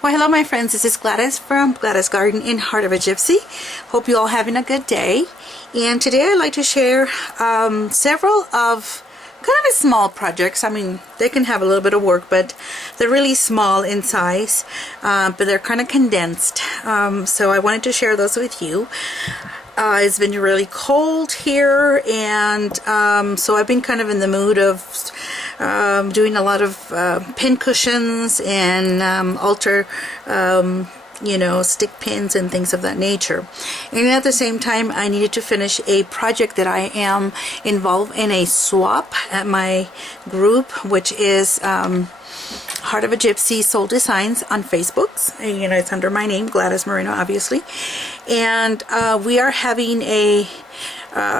Well, hello my friends, this is Gladys from Gladys Garden in Heart of a Gypsy. Hope you all having a good day. And today I'd like to share several of kind of small projects. I mean, they can have a little bit of work, but they're really small in size, but they're kind of condensed. So I wanted to share those with you. It's been really cold here, and so I've been kind of in the mood of doing a lot of pincushions and altar, stick pins and things of that nature. And at the same time, I needed to finish a project that I am involved in a swap at my group, which is Heart of a Gypsy Soul Designs on Facebook. It's under my name, Gladys Moreno, obviously. And we are having a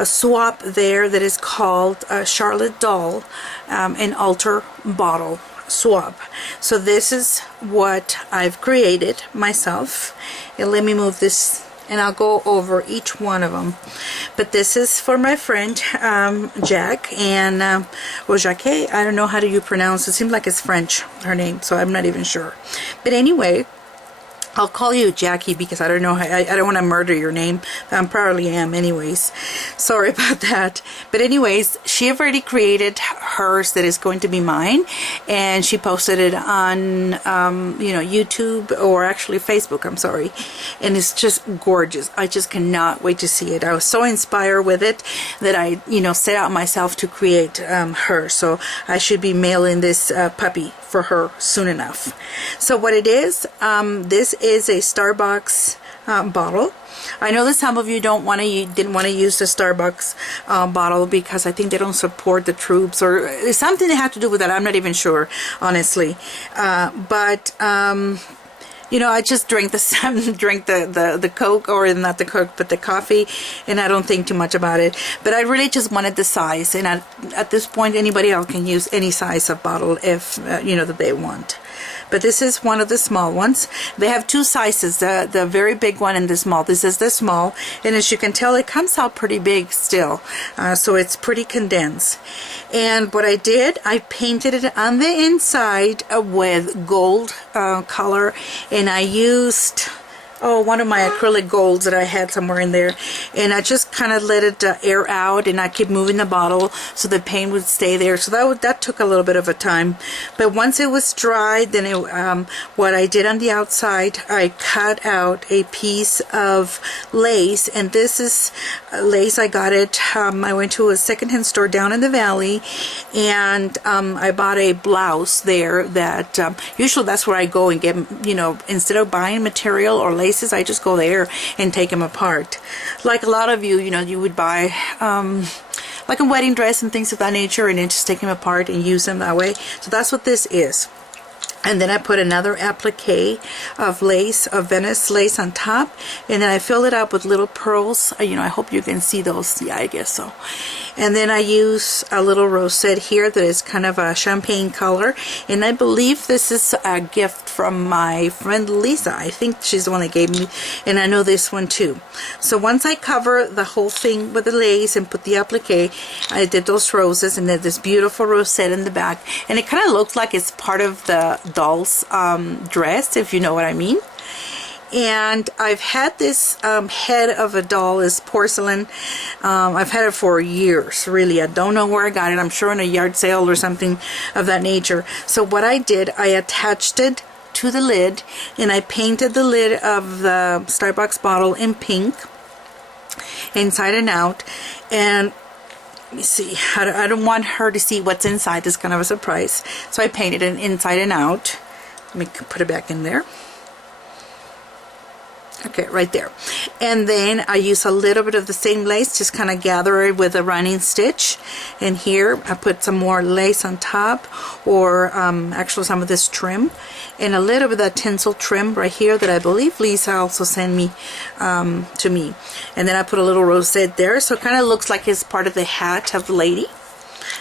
swap there that is called Charlotte Doll, an altar bottle swap. So this is what I've created myself. And let me move this and I'll go over each one of them. But this is for my friend Jack, and or Jacques, I don't know how do you pronounce it. It seems like it's French, her name, so I'm not even sure. But anyway, I'll call you Jackie because I don't know, I don't want to murder your name. I probably am anyways. Sorry about that. But anyways, she already created hers that is going to be mine, and she posted it on YouTube, or actually Facebook, I'm sorry. And it's just gorgeous. I just cannot wait to see it. I was so inspired with it that I set out myself to create her. So I should be mailing this puppy for her soon enough. So what it is, this is a Starbucks bottle. I know that some of you didn't want to use the Starbucks bottle because I think they don't support the troops, or it's something that had to do with that. I'm not even sure, honestly. I just drank the Coke, or not the Coke, but the coffee, and I don't think too much about it. But I really just wanted the size, and at this point, anybody else can use any size of bottle if that they want. But this is one of the small ones. They have two sizes, the very big one and the small. This is the small, and as you can tell, it comes out pretty big still. So it's pretty condensed. And what I did, I painted it on the inside with gold color, and I used one of my acrylic golds that I had somewhere in there, and I just kind of let it air out, and I keep moving the bottle so the paint would stay there. So that took a little bit of a time, but once it was dry, then what I did on the outside, I cut out a piece of lace, and this is lace. I got it, I went to a secondhand store down in the valley, and I bought a blouse there that usually that's where I go and get, instead of buying material or lace, I just go there and take them apart. Like a lot of you, you would buy like a wedding dress and things of that nature, and then just take them apart and use them that way. So that's what this is. And then I put another applique of lace, of Venice lace on top, and then I filled it up with little pearls. I hope you can see those. Yeah, I guess so. And then I use a little rosette here that is kind of a champagne color, and I believe this is a gift from my friend Lisa. I think she's the one that gave me, and I know this one too. So once I cover the whole thing with the lace and put the applique, I did those roses, and then this beautiful rosette in the back, and it kind of looks like it's part of the doll's dress, if you know what I mean. And I've had this head of a doll, is porcelain. I've had it for years, really. I don't know where I got it. I'm sure in a yard sale or something of that nature. So what I did, I attached it to the lid, and I painted the lid of the Starbucks bottle in pink, inside and out. And let me see, I don't want her to see what's inside. It's kind of a surprise. So I painted it inside and out. Let me put it back in there. Okay, right there. And then I use a little bit of the same lace, just kind of gather it with a running stitch. And here I put some more lace on top, or actually some of this trim, and a little bit of that tinsel trim right here that I believe Lisa also sent me to me. And then I put a little rosette there, so it kind of looks like it's part of the hat of the lady.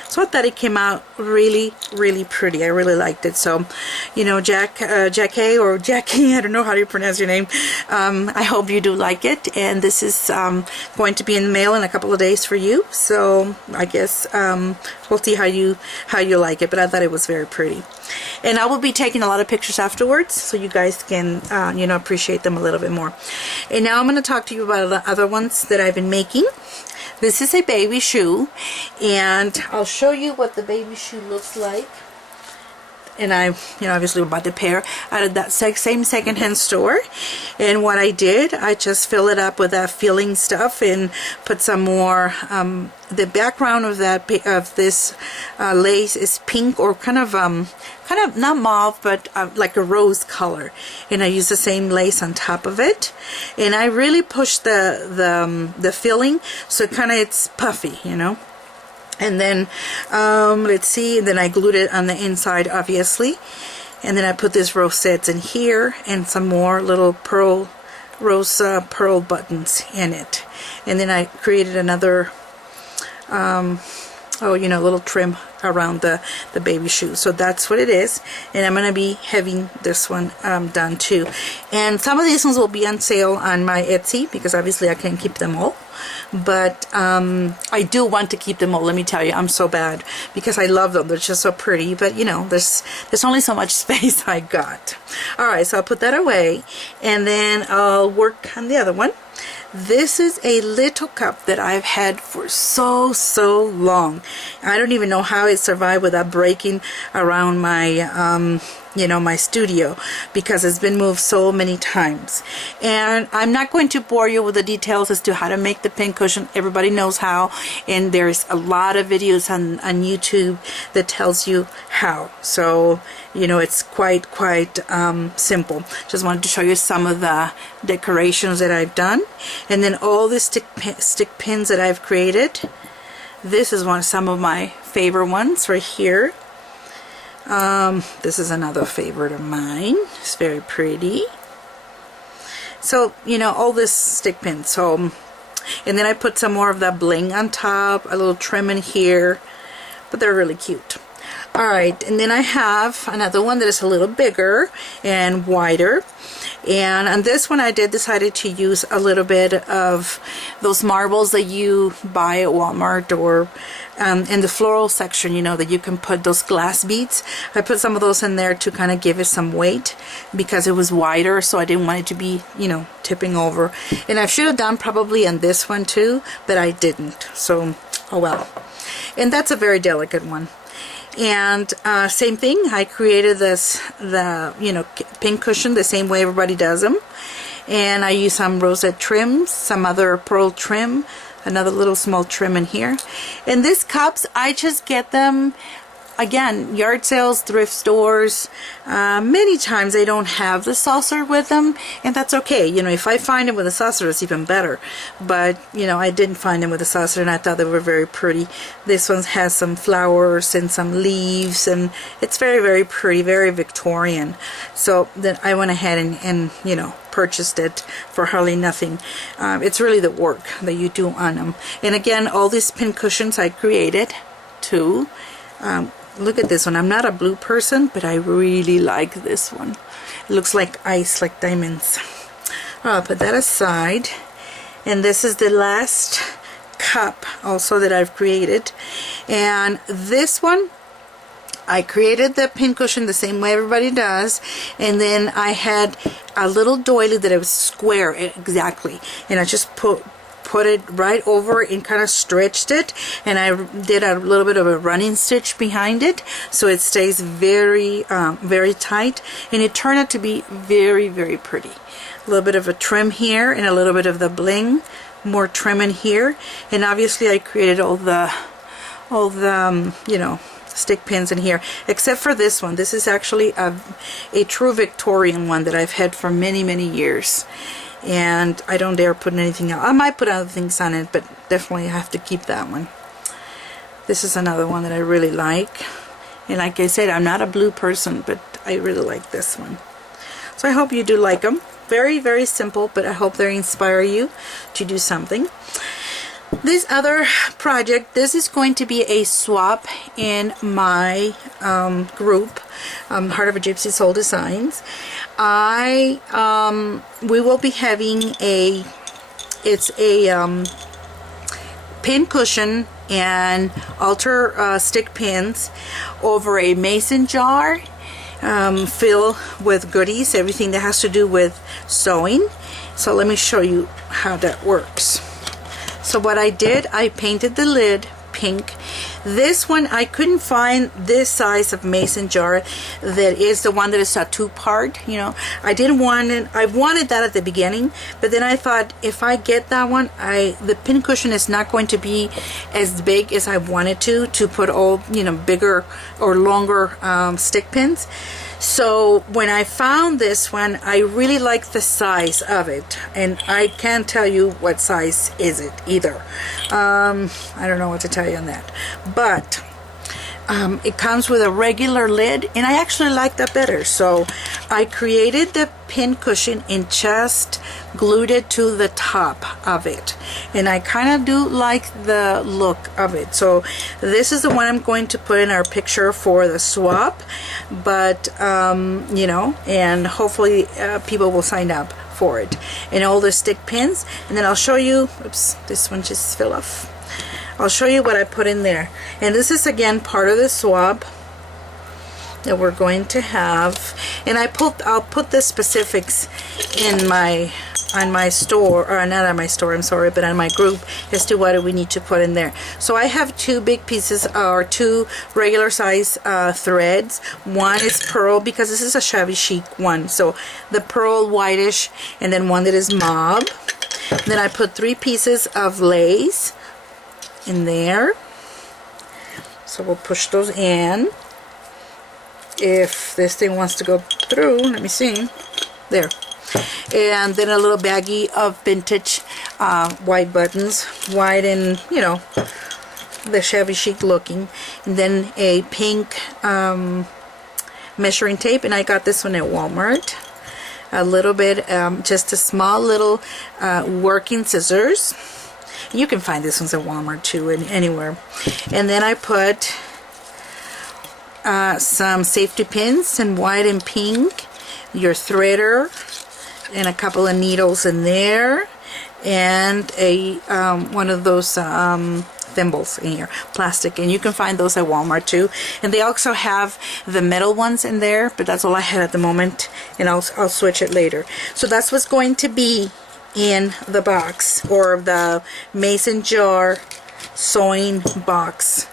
So I thought it came out really, really pretty. I really liked it. So, you know, Jackie, or Jackie, I don't know how do you pronounce your name. I hope you do like it. And this is going to be in the mail in a couple of days for you. So I guess we'll see how you like it. But I thought it was very pretty. And I will be taking a lot of pictures afterwards, so you guys can, you know, appreciate them a little bit more. And now I'm going to talk to you about the other ones that I've been making. This is a baby shoe, and I'll show you what the baby shoe looks like. And I, you know, obviously bought the pair out of that same secondhand store. And what I did, I just fill it up with that filling stuff and put some more. The background of this lace is pink, or kind of not mauve, but like a rose color. And I use the same lace on top of it. And I really push the filling so it's puffy, you know. And then, let's see, and then I glued it on the inside, obviously. And then I put this rosettes in here and some more little rose pearl buttons in it. And then I created another, you know, little trim around the baby shoe. So that's what it is. And I'm going to be having this one done too. And some of these ones will be on sale on my Etsy, because obviously I can't keep them all. But I do want to keep them all. Let me tell you, I'm so bad, because I love them. They're just so pretty. But you know, there's only so much space I got. Alright, so I'll put that away, and then I'll work on the other one. This is a little cup that I've had for so long. I don't even know how it survived without breaking around my you know, my studio, because it's been moved so many times. And I'm not going to bore you with the details as to how to make the pincushion. Everybody knows how, and there's a lot of videos on YouTube that tells you how. So, you know, it's quite simple. Just wanted to show you some of the decorations that I've done. And then all the stick pins that I've created. This is some of my favorite ones right here. This is another favorite of mine. It's very pretty. So, you know, all this stick pins. So, and then I put some more of that bling on top, a little trim in here, but they're really cute. Alright, and then I have another one that is a little bigger and wider. And on this one I decided to use a little bit of those marbles that you buy at Walmart, or in the floral section, you know, that you can put those glass beads. I put some of those in there to kind of give it some weight, because it was wider, so I didn't want it to be, you know, tipping over. And I should have done probably on this one too, but I didn't. So, oh well. And that's a very delicate one. And same thing, I created the you know, pincushion the same way everybody does them. And I use some rosette trims, some other pearl trim, another little small trim in here. And these cups, I just get them, again, yard sales, thrift stores. Many times they don't have the saucer with them, and that's okay. You know, if I find them with a saucer, it's even better. But, you know, I didn't find them with a saucer, and I thought they were very pretty. This one has some flowers and some leaves, and it's very pretty, very Victorian. So then I went ahead and you know, purchased it for hardly nothing. It's really the work that you do on them. And again, all these pincushions I created too. Look at this one. I'm not a blue person, but I really like this one. It looks like ice, like diamonds. I'll put that aside. And this is the last cup also that I've created. And this one, I created the pincushion the same way everybody does. And then I had a little doily that it was square exactly. And I just put it right over and kind of stretched it, and I did a little bit of a running stitch behind it, so it stays very tight, and it turned out to be very pretty. A little bit of a trim here and a little bit of the bling, more trim in here, and obviously I created all the you know, stick pins in here, except for this one. This is actually a true Victorian one that I've had for many years. And I don't dare put anything else. I might put other things on it, but definitely I have to keep that one. This is another one that I really like. And like I said, I'm not a blue person, but I really like this one. So I hope you do like them. Very simple, but I hope they inspire you to do something. This other project, this is going to be a swap in my group, Heart of a Gypsy Soul Designs. We will be having it's a pin cushion and altar stick pins over a mason jar filled with goodies, everything that has to do with sewing. So let me show you how that works. So what I did, I painted the lid pink. This one, I couldn't find this size of mason jar that is the one that is a two-part, you know. I didn't want it. I wanted that at the beginning, but then I thought if I get that one, the pin cushion is not going to be as big as I wanted to put all, you know, bigger or longer stick pins. So when I found this one, I really like the size of it, and I can't tell you what size is it either. I don't know what to tell you on that, but it comes with a regular lid, and I actually like that better. So I created the pin cushion and just glued it to the top of it, and I kind of do like the look of it. So this is the one I'm going to put in our picture for the swap, but you know, and hopefully people will sign up for it, and all the stick pins. And then I'll show you, oops, this one just fell off. I'll show you what I put in there. And this is again part of the swap that we're going to have. And I'll put the specifics in on my store, or not on my store, I'm sorry, but on my group as to what we need to put in there. So I have two big pieces, or two regular size threads. One is pearl, because this is a Shabby Chic one, so the pearl whitish, and then one that is mauve. Then I put 3 pieces of lace in there, so we'll push those in. If this thing wants to go through, let me see, there. And then a little baggie of vintage white buttons, white and, you know, the Shabby Chic looking, and then a pink measuring tape, and I got this one at Walmart. A little bit, just a small little working scissors. You can find this ones at Walmart too, and anywhere. And then I put some safety pins in white and pink, your threader, and a couple of needles in there, and a one of those thimbles in here, plastic, and you can find those at Walmart too. And they also have the metal ones in there, but that's all I had at the moment, and I'll switch it later. So that's what's going to be in the box, or the mason jar sewing box.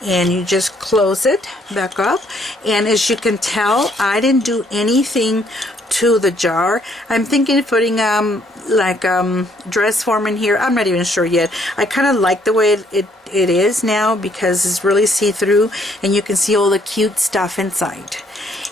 And you just close it back up, and as you can tell, I didn't do anything to the jar. I'm thinking of putting like dress form in here. I'm not even sure yet. I kind of like the way it is now, because it's really see-through and you can see all the cute stuff inside.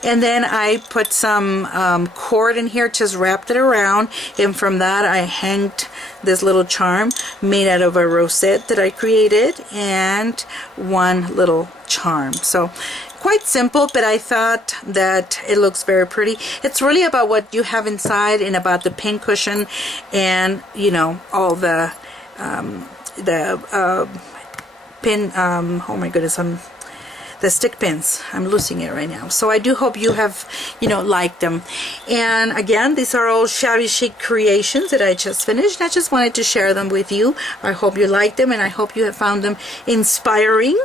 And then I put some cord in here, just wrapped it around, and from that I hanged this little charm made out of a rosette that I created, and one little charm. So quite simple, but I thought that it looks very pretty. It's really about what you have inside, and about the pin cushion, and you know, all the pin, oh my goodness, the stick pins. I'm losing it right now. So I do hope you have, you know, liked them. And again, these are all Shabby Chic creations that I just finished. I just wanted to share them with you. I hope you liked them, and I hope you have found them inspiring.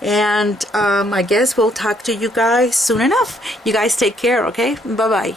And I guess we'll talk to you guys soon enough. You guys take care, okay? Bye-bye.